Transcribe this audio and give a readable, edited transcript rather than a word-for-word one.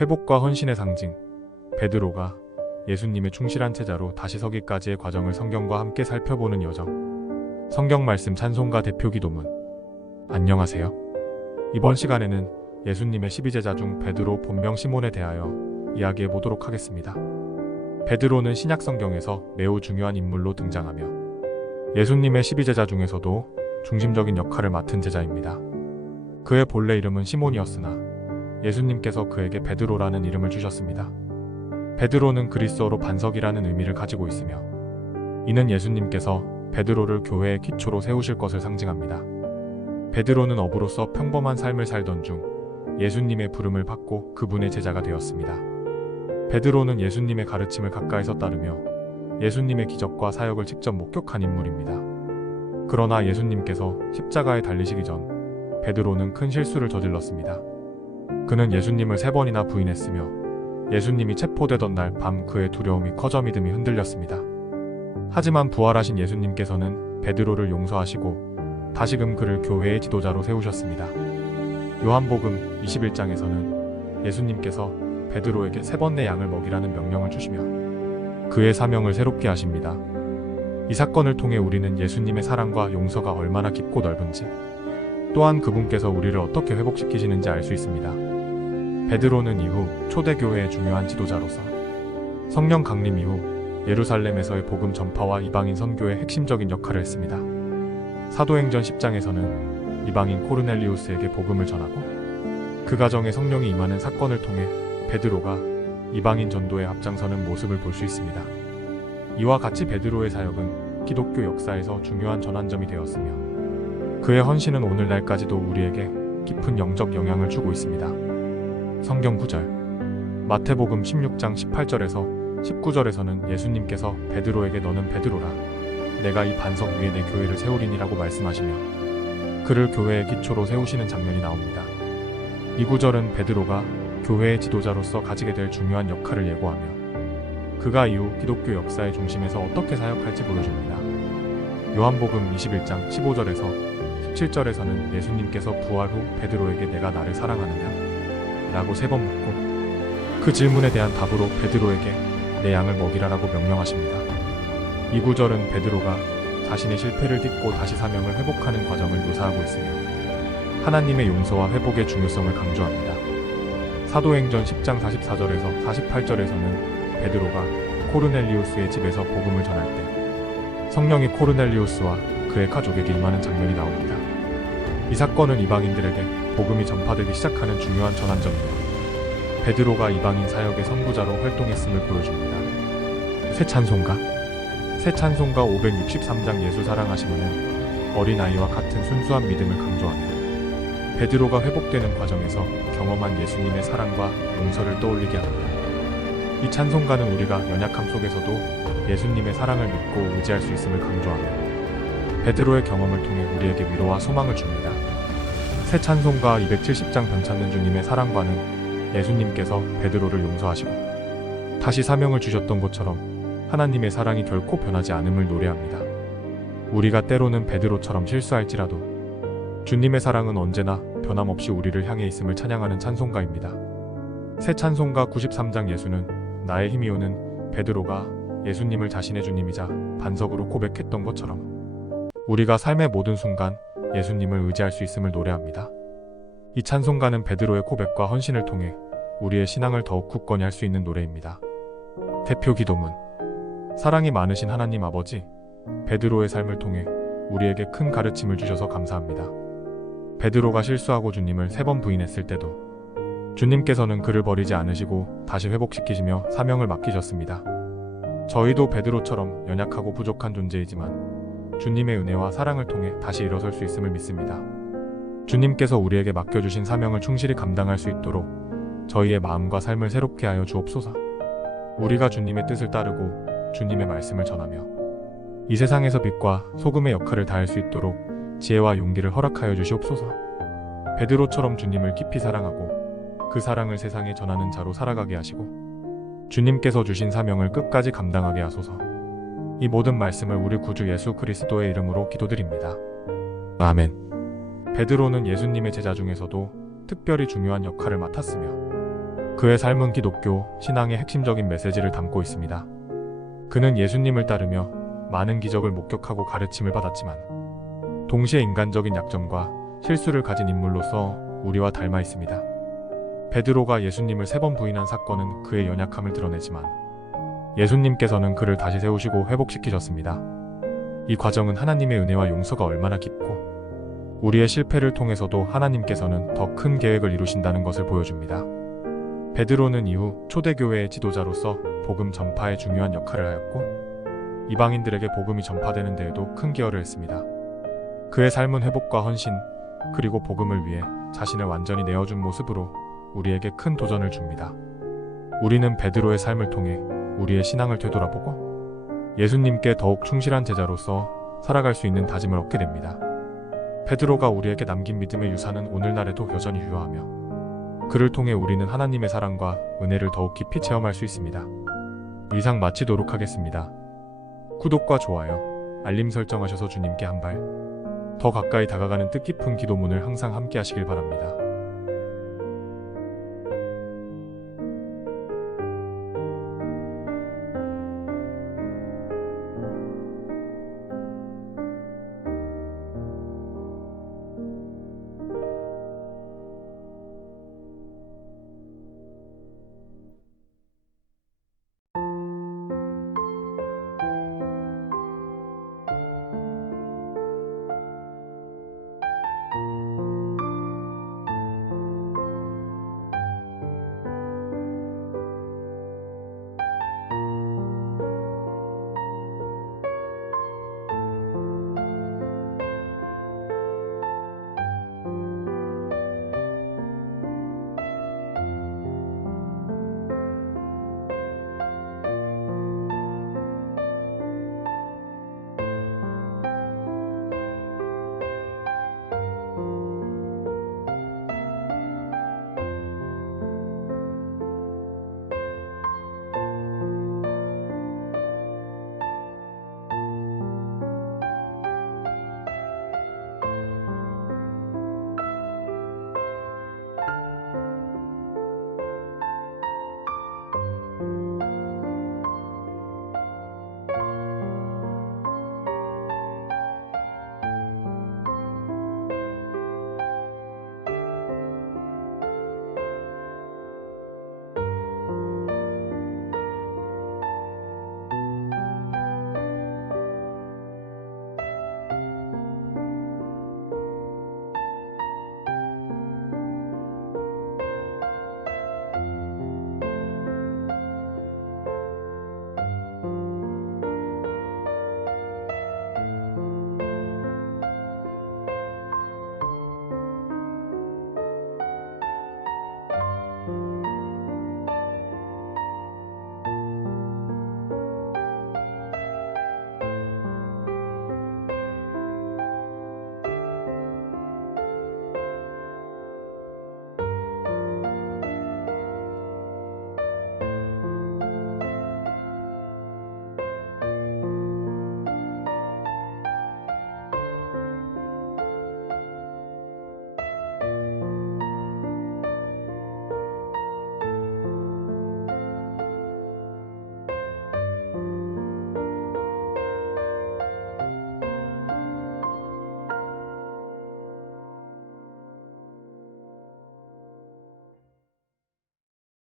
회복과 헌신의 상징, 베드로가 예수님의 충실한 제자로 다시 서기까지의 과정을 성경과 함께 살펴보는 여정. 성경 말씀 찬송가 대표 기도문. 안녕하세요. 이번 시간에는 예수님의 12제자 중 베드로 본명 시몬에 대하여 이야기해 보도록 하겠습니다. 베드로는 신약 성경에서 매우 중요한 인물로 등장하며 예수님의 12제자 중에서도 중심적인 역할을 맡은 제자입니다. 그의 본래 이름은 시몬이었으나 예수님께서 그에게 베드로라는 이름을 주셨습니다. 베드로는 그리스어로 반석이라는 의미를 가지고 있으며 이는 예수님께서 베드로를 교회의 기초로 세우실 것을 상징합니다. 베드로는 어부로서 평범한 삶을 살던 중 예수님의 부름을 받고 그분의 제자가 되었습니다. 베드로는 예수님의 가르침을 가까이서 따르며 예수님의 기적과 사역을 직접 목격한 인물입니다. 그러나 예수님께서 십자가에 달리시기 전 베드로는 큰 실수를 저질렀습니다. 그는 예수님을 3번이나 부인했으며 예수님이 체포되던 날 밤 그의 두려움이 커져 믿음이 흔들렸습니다. 하지만 부활하신 예수님께서는 베드로를 용서하시고 다시금 그를 교회의 지도자로 세우셨습니다. 요한복음 21장에서는 예수님께서 베드로에게 3번 내 양을 먹이라는 명령을 주시며 그의 사명을 새롭게 하십니다. 이 사건을 통해 우리는 예수님의 사랑과 용서가 얼마나 깊고 넓은지, 또한 그분께서 우리를 어떻게 회복시키시는지 알 수 있습니다. 베드로는 이후 초대교회의 중요한 지도자로서 성령 강림 이후 예루살렘에서의 복음 전파와 이방인 선교의 핵심적인 역할을 했습니다. 사도행전 10장에서는 이방인 코르넬리우스에게 복음을 전하고 그 가정에 성령이 임하는 사건을 통해 베드로가 이방인 전도에 앞장서는 모습을 볼 수 있습니다. 이와 같이 베드로의 사역은 기독교 역사에서 중요한 전환점이 되었으며 그의 헌신은 오늘날까지도 우리에게 깊은 영적 영향을 주고 있습니다. 성경 구절. 마태복음 16장 18절에서 19절에서는 예수님께서 베드로에게 너는 베드로라. 내가 이 반석 위에 내 교회를 세우리니라고 말씀하시며 그를 교회의 기초로 세우시는 장면이 나옵니다. 이 구절은 베드로가 교회의 지도자로서 가지게 될 중요한 역할을 예고하며 그가 이후 기독교 역사의 중심에서 어떻게 사역할지 보여줍니다. 요한복음 21장 15절에서 17절에서는 예수님께서 부활 후 베드로에게 내가 나를 사랑하느냐? 라고 3번 묻고 그 질문에 대한 답으로 베드로에게 내 양을 먹이라라고 명령하십니다. 이 구절은 베드로가 자신의 실패를 딛고 다시 사명을 회복하는 과정을 묘사하고 있으며 하나님의 용서와 회복의 중요성을 강조합니다. 사도행전 10장 44절에서 48절에서는 베드로가 코르넬리우스의 집에서 복음을 전할 때 성령이 코르넬리우스와 그의 가족에게 임하는 장면이 나옵니다. 이 사건은 이방인들에게 복음이 전파되기 시작하는 중요한 전환점이며 베드로가 이방인 사역의 선구자로 활동했음을 보여줍니다. 새 찬송가 563장 예수 사랑하시면은 어린아이와 같은 순수한 믿음을 강조하며 베드로가 회복되는 과정에서 경험한 예수님의 사랑과 용서를 떠올리게 합니다. 이 찬송가는 우리가 연약함 속에서도 예수님의 사랑을 믿고 의지할 수 있음을 강조하며 베드로의 경험을 통해 우리에게 위로와 소망을 줍니다. 새 찬송가 270장 변찾는 주님의 사랑과는 예수님께서 베드로를 용서하시고 다시 사명을 주셨던 것처럼 하나님의 사랑이 결코 변하지 않음을 노래합니다. 우리가 때로는 베드로처럼 실수할지라도 주님의 사랑은 언제나 변함없이 우리를 향해 있음을 찬양하는 찬송가입니다. 새 찬송가 93장 예수는 나의 힘이오는 베드로가 예수님을 자신의 주님이자 반석으로 고백했던 것처럼 우리가 삶의 모든 순간 예수님을 의지할 수 있음을 노래합니다. 이 찬송가는 베드로의 고백과 헌신을 통해 우리의 신앙을 더욱 굳건히 할 수 있는 노래입니다. 대표 기도문. 사랑이 많으신 하나님 아버지, 베드로의 삶을 통해 우리에게 큰 가르침을 주셔서 감사합니다. 베드로가 실수하고 주님을 3번 부인했을 때도 주님께서는 그를 버리지 않으시고 다시 회복시키시며 사명을 맡기셨습니다. 저희도 베드로처럼 연약하고 부족한 존재이지만 주님의 은혜와 사랑을 통해 다시 일어설 수 있음을 믿습니다. 주님께서 우리에게 맡겨주신 사명을 충실히 감당할 수 있도록 저희의 마음과 삶을 새롭게 하여 주옵소서. 우리가 주님의 뜻을 따르고 주님의 말씀을 전하며 이 세상에서 빛과 소금의 역할을 다할 수 있도록 지혜와 용기를 허락하여 주시옵소서. 베드로처럼 주님을 깊이 사랑하고 그 사랑을 세상에 전하는 자로 살아가게 하시고 주님께서 주신 사명을 끝까지 감당하게 하소서. 이 모든 말씀을 우리 구주 예수 그리스도의 이름으로 기도드립니다. 아멘. 베드로는 예수님의 제자 중에서도 특별히 중요한 역할을 맡았으며 그의 삶은 기독교 신앙의 핵심적인 메시지를 담고 있습니다. 그는 예수님을 따르며 많은 기적을 목격하고 가르침을 받았지만 동시에 인간적인 약점과 실수를 가진 인물로서 우리와 닮아 있습니다. 베드로가 예수님을 3번 부인한 사건은 그의 연약함을 드러내지만 예수님께서는 그를 다시 세우시고 회복시키셨습니다. 이 과정은 하나님의 은혜와 용서가 얼마나 깊고 우리의 실패를 통해서도 하나님께서는 더 큰 계획을 이루신다는 것을 보여줍니다. 베드로는 이후 초대교회의 지도자로서 복음 전파에 중요한 역할을 하였고 이방인들에게 복음이 전파되는 데에도 큰 기여를 했습니다. 그의 삶은 회복과 헌신 그리고 복음을 위해 자신을 완전히 내어준 모습으로 우리에게 큰 도전을 줍니다. 우리는 베드로의 삶을 통해 우리의 신앙을 되돌아보고 예수님께 더욱 충실한 제자로서 살아갈 수 있는 다짐을 얻게 됩니다. 베드로가 우리에게 남긴 믿음의 유산은 오늘날에도 여전히 유효하며 그를 통해 우리는 하나님의 사랑과 은혜를 더욱 깊이 체험할 수 있습니다. 이상 마치도록 하겠습니다. 구독과 좋아요, 알림 설정하셔서 주님께 한 발 더 가까이 다가가는 뜻깊은 기도문을 항상 함께 하시길 바랍니다.